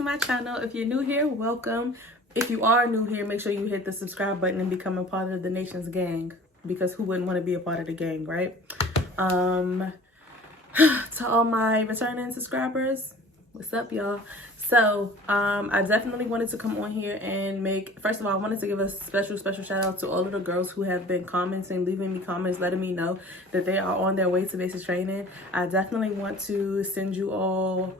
to my channel. If you're new here, welcome. If you are new here, make sure you hit the subscribe button and become a part of the nation's gang, because who wouldn't want to be a part of the gang, right? To all my returning subscribers, what's up, y'all? So I definitely wanted to come on here and first of all, I wanted to give a special shout out to all of the girls who have been commenting, leaving me comments, letting me know that they are on their way to basic training. I definitely want to send you all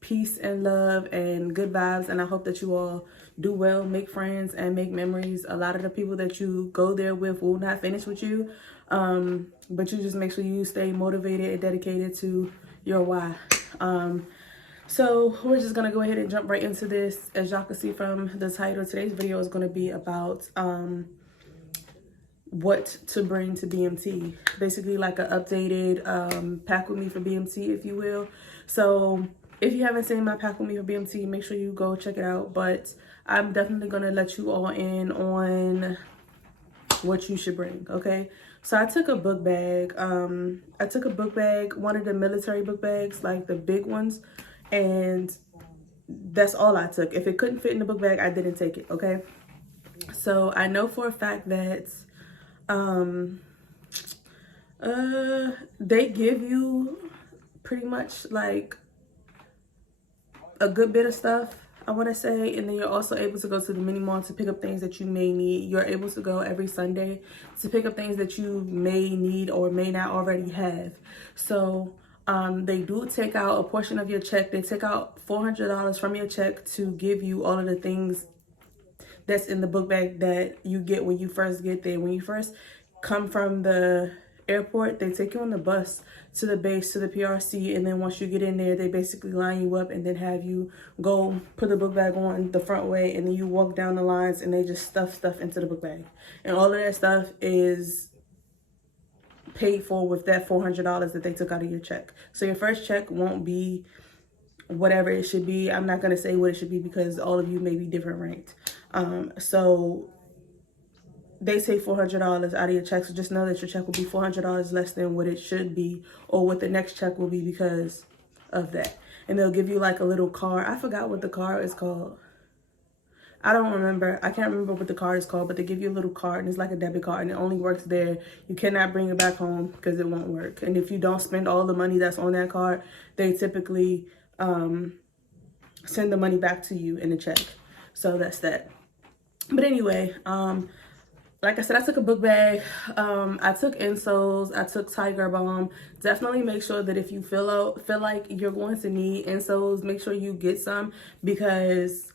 peace and love and good vibes, and I hope that you all do well, make friends and make memories. A lot of the people that you go there with will not finish with you, but you just make sure you stay motivated and dedicated to your why. So we're just gonna go ahead and jump right into this. As y'all can see from the title, today's video is going to be about what to bring to BMT, basically like an updated pack with me for BMT, if you will. So if you haven't seen my pack with me for BMT, make sure you go check it out. But I'm definitely going to let you all in on what you should bring, okay? So I took a book bag. One of the military book bags, like the big ones, and that's all I took. If it couldn't fit in the book bag, I didn't take it, okay? So I know for a fact that they give you pretty much like a good bit of stuff, I want to say, and then you're also able to go to the mini mall to pick up things that you may need. You're able to go every Sunday to pick up things that you may need or may not already have. So they do take out a portion of your check. They take out $400 from your check to give you all of the things that's in the book bag that you get when you first get there. When you first come from the airport, they take you on the bus to the base, to the PRC, and then once you get in there, they basically line you up and then have you go put the book bag on the front way, and then you walk down the lines and they just stuff stuff into the book bag, and all of that stuff is paid for with that $400 that they took out of your check. So your first check won't be whatever it should be. I'm not going to say what it should be because all of you may be different ranked. So they take $400 out of your check, so just know that your check will be $400 less than what it should be, or what the next check will be because of that. And they'll give you like a little card. I forgot what the card is called. I don't remember. I can't remember what the card is called, but they give you a little card, and it's like a debit card, and it only works there. You cannot bring it back home because it won't work. And if you don't spend all the money that's on that card, they typically send the money back to you in a check. So that's that. But anyway, like I said, I took a book bag. I took insoles. I took Tiger Balm. Definitely make sure that if you feel like you're going to need insoles, make sure you get some, because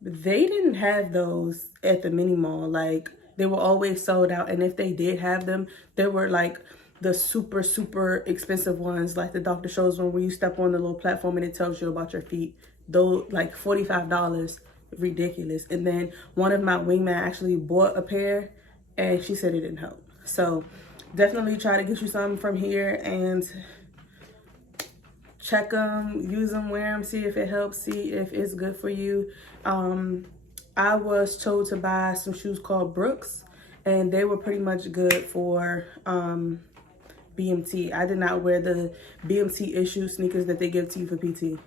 they didn't have those at the mini mall. Like, they were always sold out, and if they did have them, they were like the super expensive ones, like the Dr. Scholl's one where you step on the little platform and it tells you about your feet. Though, like $45. Ridiculous. And then one of my wingmen actually bought a pair, and she said it didn't help. So definitely try to get you some from here and check them, use them, wear them, see if it helps, see if it's good for you. I was told to buy some shoes called Brooks, and they were pretty much good for BMT. I did not wear the BMT issue sneakers that they give to you for PT.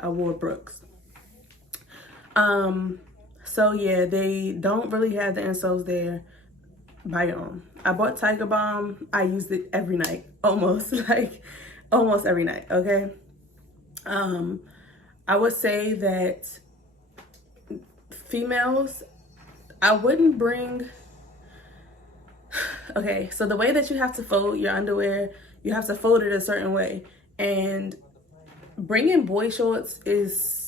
I wore Brooks. So yeah, they don't really have the insoles there. Buy your own. I bought Tiger Balm. I used it every night, almost every night. Okay. I would say that females, I wouldn't bring. Okay, so the way that you have to fold your underwear, you have to fold it a certain way, and bringing boy shorts is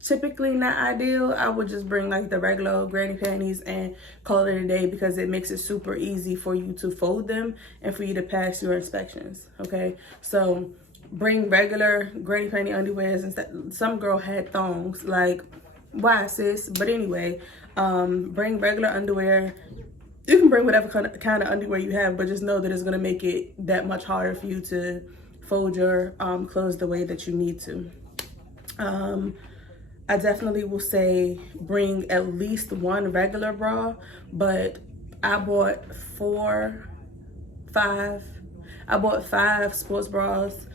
typically not ideal. I would just bring like the regular granny panties and call it a day, because it makes it super easy for you to fold them and for you to pass your inspections. Okay, so bring regular granny panty underwears instead. Some girl had thongs, like, why, sis? But anyway, bring regular underwear. You can bring whatever kind of underwear you have, but just know that it's going to make it that much harder for you to fold your clothes the way that you need to. I definitely will say bring at least one regular bra, but I bought five sports bras.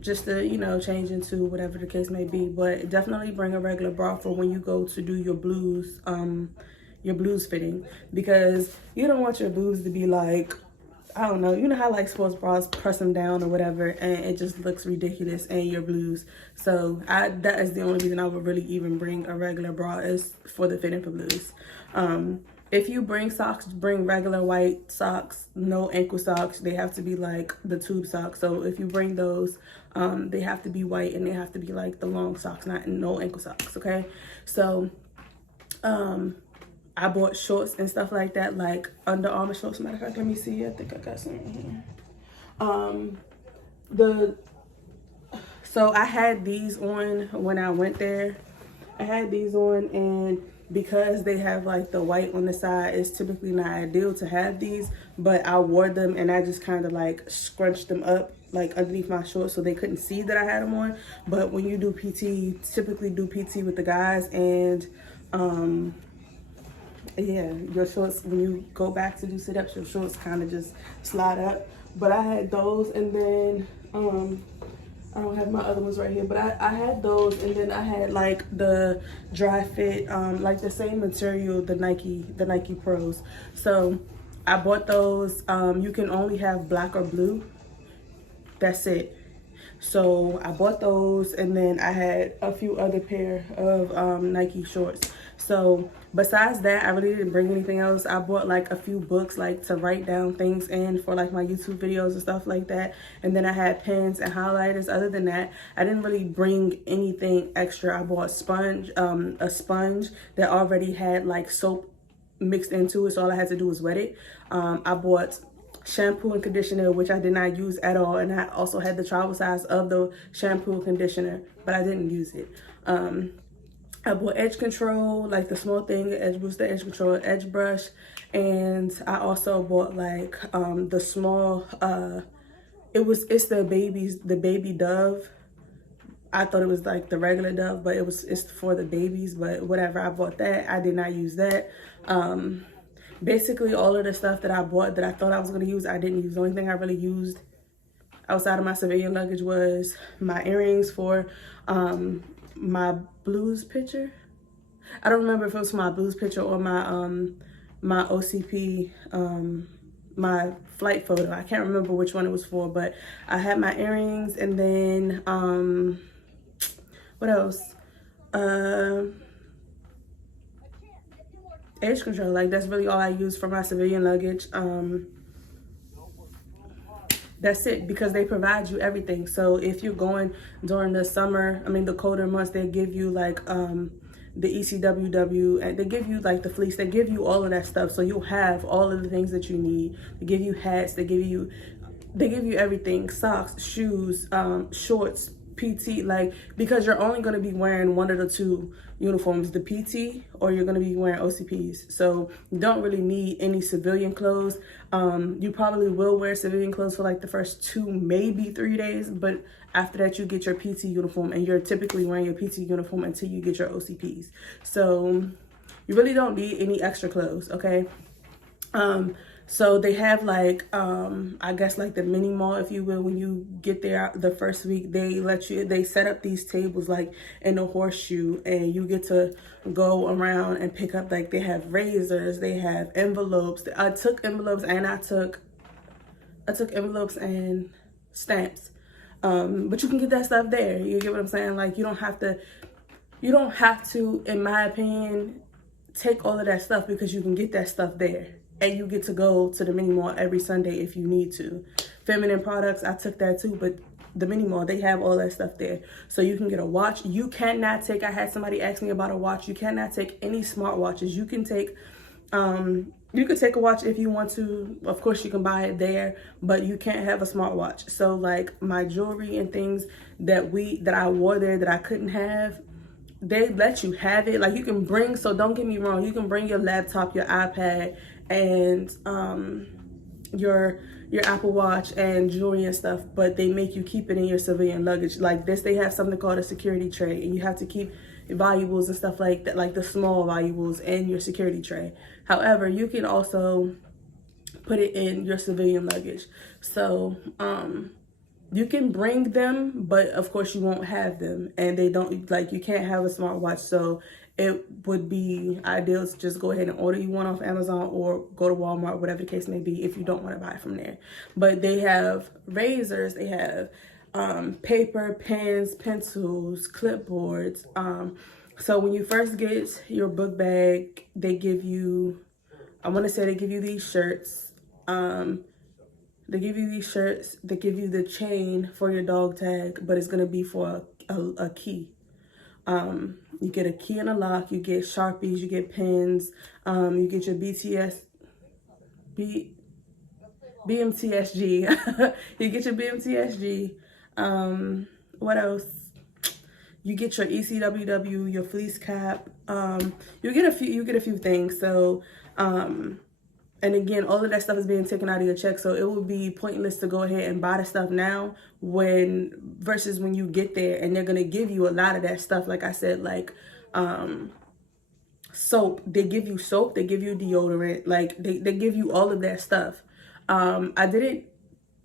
just to, you know, change into whatever the case may be. But definitely bring a regular bra for when you go to do your blues fitting, because you don't want your boobs to be like, I don't know, you know how like sports bras press them down or whatever, and it just looks ridiculous in your blues. So that is the only reason I would really even bring a regular bra, is for the fitting for blues. If you bring socks, bring regular white socks, no ankle socks. They have to be like the tube socks. So if you bring those, they have to be white, and they have to be like the long socks, not no ankle socks, okay? So I bought shorts and stuff like that, like Under Armour shorts. Matter of fact, let me see. I think I got some in here. So I had these on when I went there. I had these on, and because they have like the white on the side, it's typically not ideal to have these, but I wore them and I just kind of like scrunched them up like underneath my shorts so they couldn't see that I had them on. But when you do PT, you typically do PT with the guys, and yeah, your shorts, when you go back to do sit-ups, your shorts kind of just slide up. But I had those, and then I don't have my other ones right here, but I had those, and then I had like the dry fit, like the same material, the Nike Pros. So I bought those. You can only have black or blue. That's it. So I bought those, and then I had a few other pair of Nike shorts. So besides that, I really didn't bring anything else. I bought like a few books, like to write down things in for like my YouTube videos and stuff like that. And then I had pens and highlighters. Other than that, I didn't really bring anything extra. I bought a sponge that already had like soap mixed into it, so all I had to do was wet it. I bought shampoo and conditioner, which I did not use at all, and I also had the travel size of the shampoo and conditioner, but I didn't use it. I bought edge control, like the small thing, edge booster, edge control, edge brush, and I also bought like the small it's the baby Dove. I thought it was like the regular Dove, but it's for the babies. But whatever, I bought that. I did not use that. Basically all of the stuff that I bought that I thought I was going to use, I didn't use. The only thing I really used outside of my civilian luggage was my earrings for my blues picture. I don't remember if it was my blues picture or my OCP, my flight photo. I can't remember which one it was for, but I had my earrings, and then what else? Edge control. Like that's really all I use for my civilian luggage. That's it, because they provide you everything. So if you're going during the summer, I mean the colder months, they give you like the ECWW, and they give you like the fleece, they give you all of that stuff. So you'll have all of the things that you need. They give you hats, they give you everything, socks, shoes, shorts, PT, like, because you're only going to be wearing one of the two uniforms, the PT, or you're going to be wearing OCPs. So you don't really need any civilian clothes. You probably will wear civilian clothes for like the first 2, maybe 3 days, but after that you get your PT uniform, and you're typically wearing your PT uniform until you get your OCPs. So you really don't need any extra clothes, okay? So they have like, I guess like the mini mall, if you will. When you get there the first week, they set up these tables like in a horseshoe, and you get to go around and pick up, like they have razors, they have envelopes. I took envelopes, and I took envelopes and stamps. But you can get that stuff there. You get what I'm saying? Like you don't have to, in my opinion, take all of that stuff, because you can get that stuff there. And you get to go to the mini mall every Sunday if you need to. Feminine products, I took that too, but the mini mall, they have all that stuff there. So you can get a watch. You cannot take, I had somebody ask me about a watch. You cannot take any smart watches. You can take a watch if you want to. Of course, you can buy it there, but you can't have a smartwatch. So like my jewelry and things that I wore there that I couldn't have, they let you have it. Like you can bring, so don't get me wrong, you can bring your laptop, your iPad, and your Apple Watch and jewelry and stuff, but they make you keep it in your civilian luggage. Like this, they have something called a security tray, and you have to keep valuables and stuff like that, like the small valuables, in your security tray. However, you can also put it in your civilian luggage. So You can bring them, but of course you won't have them, and they don't, like, you can't have a smartwatch. So it would be ideal to just go ahead and order you one off Amazon or go to Walmart, whatever the case may be, if you don't want to buy it from there. But they have razors, they have paper, pens, pencils, clipboards. So when you first get your book bag, they give you, I want to say they give you these shirts. They give you these shirts. They give you the chain for your dog tag, but it's going to be for a key. You get a key and a lock. You get Sharpies. You get pens. You get your BMTSG. You get your BMTSG. What else? You get your ECWW, your fleece cap. You get a few things. So, and again, all of that stuff is being taken out of your check. So it would be pointless to go ahead and buy the stuff now versus when you get there, and they're going to give you a lot of that stuff. Like I said, like, soap, they give you soap, they give you deodorant, like they give you all of that stuff. I didn't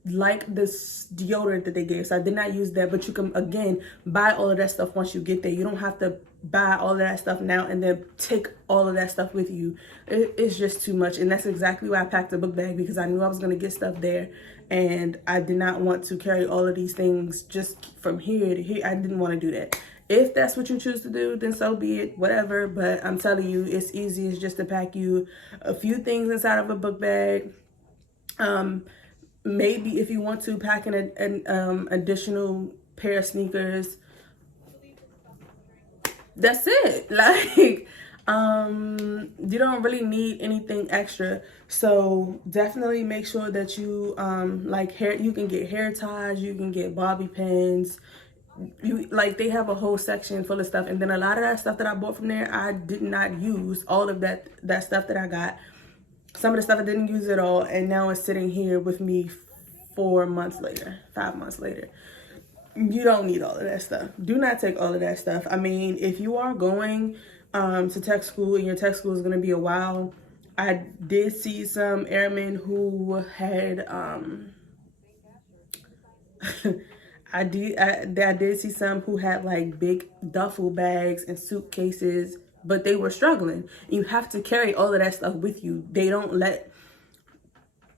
like this deodorant that they gave, so I did not use that, but you can, again, buy all of that stuff once you get there. You don't have to buy all of that stuff now and then take all of that stuff with you. It's just too much, and that's exactly why I packed a book bag, because I knew I was going to get stuff there, and I did not want to carry all of these things just from here to here. I didn't want to do that. If that's what you choose to do, then so be it, whatever. But I'm telling you, it's easy. It's just to pack you a few things inside of a book bag. Maybe if you want to, pack an additional pair of sneakers. That's it. Like, you don't really need anything extra. So definitely make sure that you like hair. You can get hair ties. You can get bobby pins. They have a whole section full of stuff, and then a lot of that stuff that I bought from there, I did not use all of that stuff that I got. Some of the stuff I didn't use at all, and now it's sitting here with me 5 months later. You don't need all of that stuff. Do not take all of that stuff. I mean, if you are going to tech school, and your tech school is going to be a while, I did see some airmen who had I did see some who had like big duffel bags and suitcases, but they were struggling. You have to carry all of that stuff with you. They don't let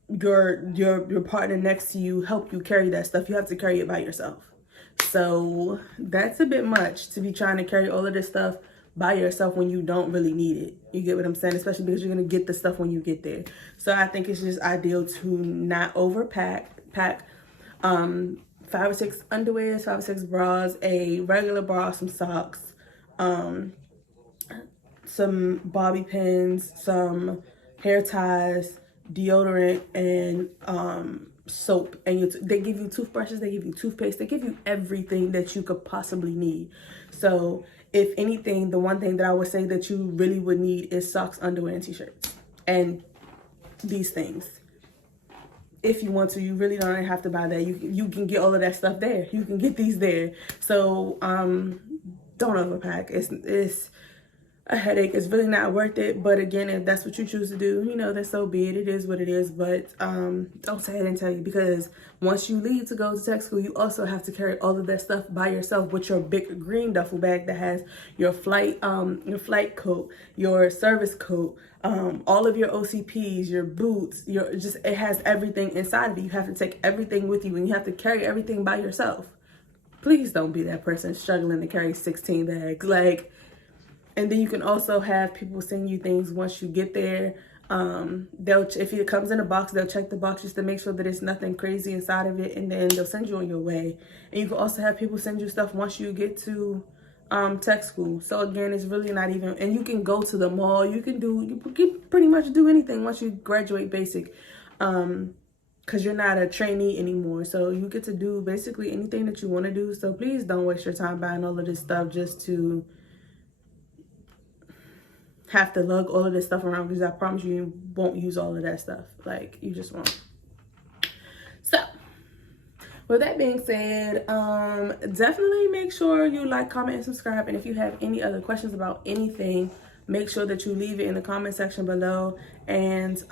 your partner next to you help you carry that stuff. You have to carry it by yourself. So that's a bit much to be trying to carry all of this stuff by yourself when you don't really need it. You get what I'm saying? Especially because you're going to get the stuff when you get there. So I think it's just ideal to not overpack. Pack 5 or 6 underwears, 5 or 6 bras, a regular bra, some socks, some bobby pins, some hair ties, deodorant, and soap. And they give you toothbrushes, they give you toothpaste, they give you everything that you could possibly need. So if anything, the one thing that I would say that you really would need is socks, underwear, and t-shirts, and these things. If you want to, you really don't have to buy that. You can get all of that stuff there. You can get these there. So don't overpack. It's a headache. It's really not worth it. But again, if that's what you choose to do, you know, then so be it. It is what it is. But don't say I didn't tell you, because once you leave to go to tech school, you also have to carry all of that stuff by yourself with your big green duffel bag that has your flight coat, your service coat, all of your OCPs, your boots, it has everything inside of it. You have to take everything with you, and you have to carry everything by yourself. Please don't be that person struggling to carry 16 bags. And then you can also have people send you things once you get there. If it comes in a box, they'll check the box just to make sure that there's nothing crazy inside of it, and then they'll send you on your way. And you can also have people send you stuff once you get to tech school. So again, it's really not even, and you can go to the mall. You can pretty much do anything once you graduate basic, because you're not a trainee anymore. So you get to do basically anything that you want to do. So please don't waste your time buying all of this stuff just to have to lug all of this stuff around, because I promise you won't use all of that stuff. Like, you just won't. So with that being said, definitely make sure you like, comment, and subscribe. And if you have any other questions about anything, make sure that you leave it in the comment section below. And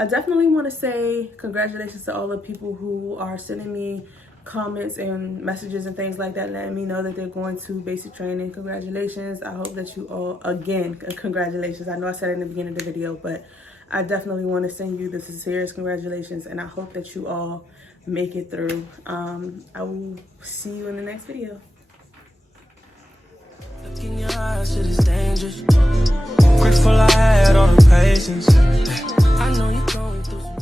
I definitely want to say congratulations to all the people who are sending me comments and messages and things like that, letting me know that they're going to basic training. Congratulations. I hope that you all, again, congratulations. I know I said it in the beginning of the video, but I definitely want to send you the sincerest congratulations, and I hope that you all make it through. I will see you in the next video. In your eyes, shit is dangerous. Grateful I had all the patience. I know you're going through some